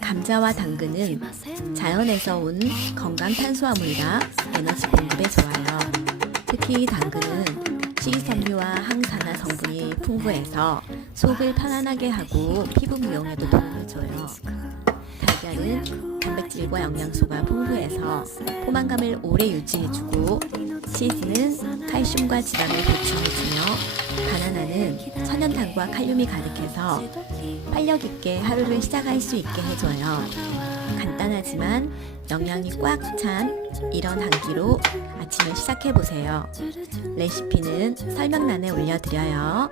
감자와 당근은 자연에서 온 건강 탄수화물이라 에너지 공급에 좋아요. 특히 당근은 식이섬유와 항산화 성분이 풍부해서 속을 편안하게 하고 피부 미용에도 도움을 줘요. 달걀은 단백질과 영양소가 풍부해서 포만감을 오래 유지해주고, 치즈는 칼슘과 지방을 보충해주며, 바나나는 천연탄과 칼륨이 가득해서 활력 있게 하루를 시작할 수 있게 해줘요. 간단하지만 영양이 꽉 찬 이런 한 끼로 아침을 시작해보세요. 레시피는 설명란에 올려드려요.